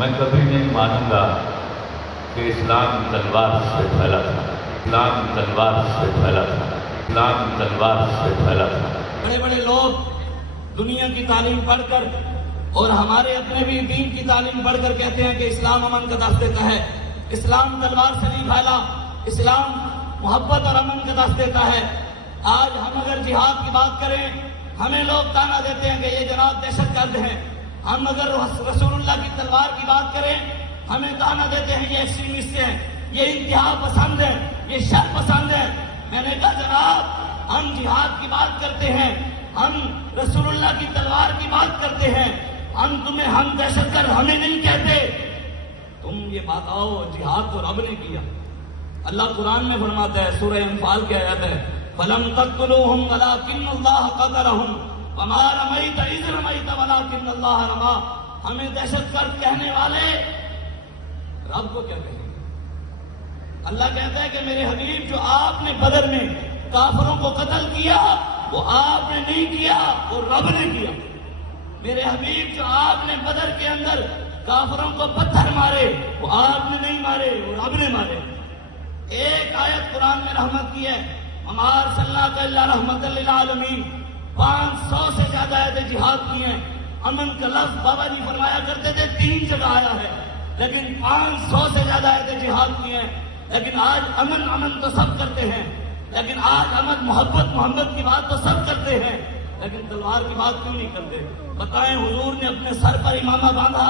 میں کبھی نہیں مانوں گا کہ اسلام تلوار سے پھیلا تھا، اسلام تلوار سے پھیلا تھا، اسلام تلوار سے پھیلا تھا۔ بڑے بڑے لوگ دنیا کی تعلیم پڑھ کر اور ہمارے اپنے بھی دین کی تعلیم پڑھ کر کہتے ہیں کہ اسلام امن کا دست دیتا ہے، اسلام تلوار سے نہیں پھیلا، اسلام محبت اور امن کا دست دیتا ہے۔ آج ہم اگر جہاد کی بات کریں، ہمیں لوگ تانا دیتے ہیں کہ یہ جناب دہشت گرد ہیں۔ ہم اگر رسول اللہ کی تلوار کی بات کریں، ہمیں تانا دیتے ہیں یہ ایکسٹریمسٹ ہیں، یہ انتہا پسند ہیں، یہ شر پسند ہیں۔ میں نے کہا جناب ہم جہاد کی بات کرتے ہیں، ہم رسول اللہ کی تلوار کی بات کرتے ہیں، ہم دہشت گرد ہمیں نہیں کہتے۔ تم یہ بات آؤ، جہاد تو رب نے کیا۔ اللہ قرآن میں فرماتا ہے، سورہ انفال کی آیت ہے، فَلَمْ تَقْتُلُوهُمْ وَلَٰكِنَّ اللَّهَ قَتَلَهُمْ وَمَا رَمَيْتَ إِذْ رَمَيْتَ وَلَٰكِنَّ اللَّهَ رَمَىٰ۔ ہمیں دہشت گرد کہنے والے رب کو کیا کہیں گے؟ اللہ کہتا ہے کہ میرے حبیب جو آپ نے بدر میں کافروں کو قتل کیا وہ آپ نے نہیں کیا، وہ رب نے کیا۔ میرے حبیب جو آپ نے بدر کے اندر کافروں کو پتھر مارے وہ آپ نے نہیں مارے، وہ رب نے مارے۔ ایک آیت قرآن میں رحمت کی ہے، عمار صلی اللہ علیہ رحمت للعالمین، 500 سے زیادہ آیتیں جہاد کی ہیں۔ امن کا لفظ بابا جی فرمایا کرتے تھے 3 جگہ آیا ہے، لیکن 500 سے زیادہ آیتیں جہاد کی ہیں۔ لیکن آج امن تو سب کرتے ہیں، لیکن آج امن محبت کی بات تو سب کرتے ہیں، لیکن تلوار کی بات کیوں نہیں کرتے؟ بتائیں، حضور نے اپنے سر پر امامہ باندھا،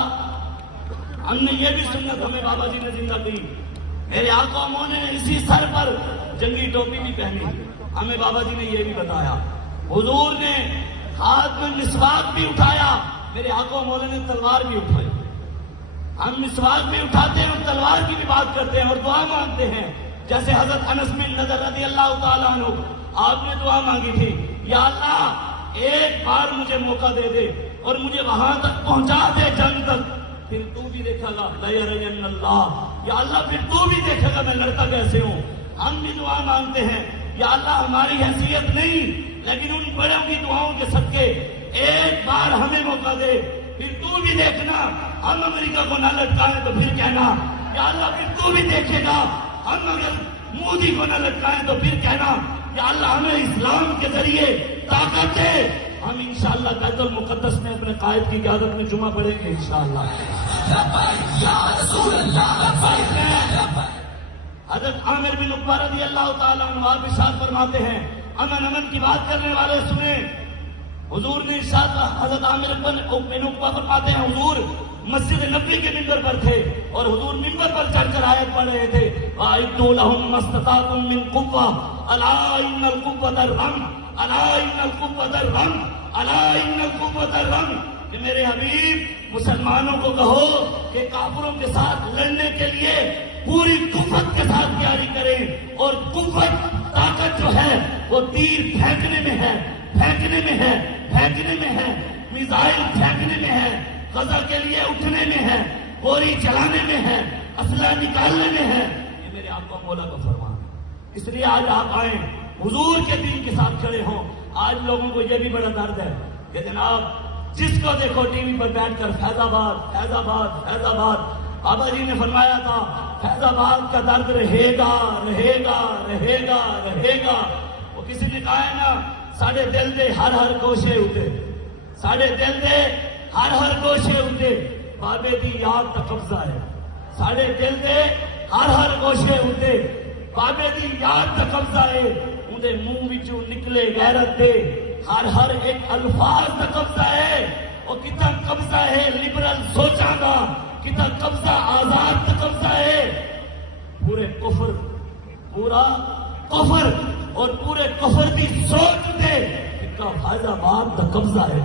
ہم نے یہ بھی سنت ہمیں بابا جی نے زندہ دی۔ میرے آقا مونے نے اسی سر پر جنگی ٹوپی بھی پہنی، ہمیں بابا جی نے یہ بھی بتایا۔ حضور نے ہاتھ میں مسواک بھی اٹھایا، میرے آقا مونے نے تلوار بھی اٹھائی۔ ہم مسواک بھی اٹھاتے ہیں اور تلوار کی بھی بات کرتے ہیں اور دعا مانگتے ہیں، جیسے حضرت انس بن نضر رضی اللہ تعالیٰ عنہ، آپ نے دعا مانگی تھی، یا اللہ ایک بار مجھے موقع دے دے اور مجھے وہاں تک پہنچا دے جنگ تک، پھر تو بھی دیکھے گا لَيَرَيَنَّ اللَّهُ، یا اللہ پھر تو بھی دیکھے گا میں لڑتا کیسے ہوں۔ ہم بھی دعا مانگتے ہیں، یا اللہ ہماری حیثیت نہیں لیکن ان بڑوں کی دعاؤں کے صدقے ایک بار ہمیں موقع دے، پھر تو بھی دیکھنا ہم امریکہ کو نہ لٹکائیں تو پھر کہنا یا اللہ پھر تو بھی دیکھے گا ہم اگر مودی کو نہ لٹکائیں تو پھر کہنا یا اللہ ہمیں اسلام کے ذریعے طاقت ہے، ہم انشاءاللہ بیت المقدس میں اپنے قائد کی قیادت میں جمعہ پڑھیں گے انشاءاللہ۔ حضرت عامر بن عقبہ رضی اللہ تعالیٰ عنہ آپ ارشاد فرماتے ہیں، امن کی بات کرنے والے سنیں، حضور نے ارشاد، حضرت عامر بن عقبہ فرماتے ہیں حضور مسجد نبوی کے ممبر پر تھے اور حضور ممبر پر چڑھ کر آیت پڑھ رہے تھے، وَأَعِدُّوا لَهُم مَّا اسْتَطَعْتُم مِّن قُوَّةٍ أَلَا إِنَّ الْقُوَّةَ الرَّمْيُ أَلَا إِنَّ الْقُوَّةَ الرَّمْيُ أَلَا إِنَّ الْقُوَّةَ الرَّمْيُ۔ کہ میرے حبیب مسلمانوں کو کہو کہ کافروں کے ساتھ لڑنے کے لیے پوری قوت کے ساتھ تیاری کریں، اور قوت طاقت جو ہے وہ تیر پھینکنے میں ہے، پھینکنے میں ہے، پھینکنے میں ہے، میزائل پھینکنے میں ہے، غزہ کے لیے اٹھنے میں ہے، گولی چلانے میں ہے، اسلحہ نکالنے میں ہے۔ یہ میرے آقا مولا کا فرمان ہے۔ اس لیے آج آپ آئیں، حضور کے دین کے ساتھ کھڑے ہوں۔ آج لوگوں کو یہ بھی بڑا درد ہے کہ جناب جس کو دیکھو ٹی وی پر بیٹھ کر فیض آباد فیض آباد فیض آباد، بابا جی نے فرمایا تھا فیض آباد کا درد رہے گا رہے گا رہے گا رہے گا۔ وہ کسی نے کہا ہے نا، ساڑھے دل دے ہر گوشے اٹھے، ساڑھے دل دے ہر گوشے اٹھے، بابے دی یاد کا قبضہ ہے، ساڑھے دل دے ہر گوشے اٹھے، بابے دی یاد کا قبضہ ہے، اندے منہ وچوں نکلے غیرت دے ہر ایک الفاظ کا قبضہ ہے۔ اور کتنا قبضہ ہے لبرل سوچاں دا، کتنا قبضہ آزاد کا قبضہ ہے، پورے کفر، پورا کفر اور پورے کفر کی سوچ دے کا فیض آباد کا قبضہ ہے۔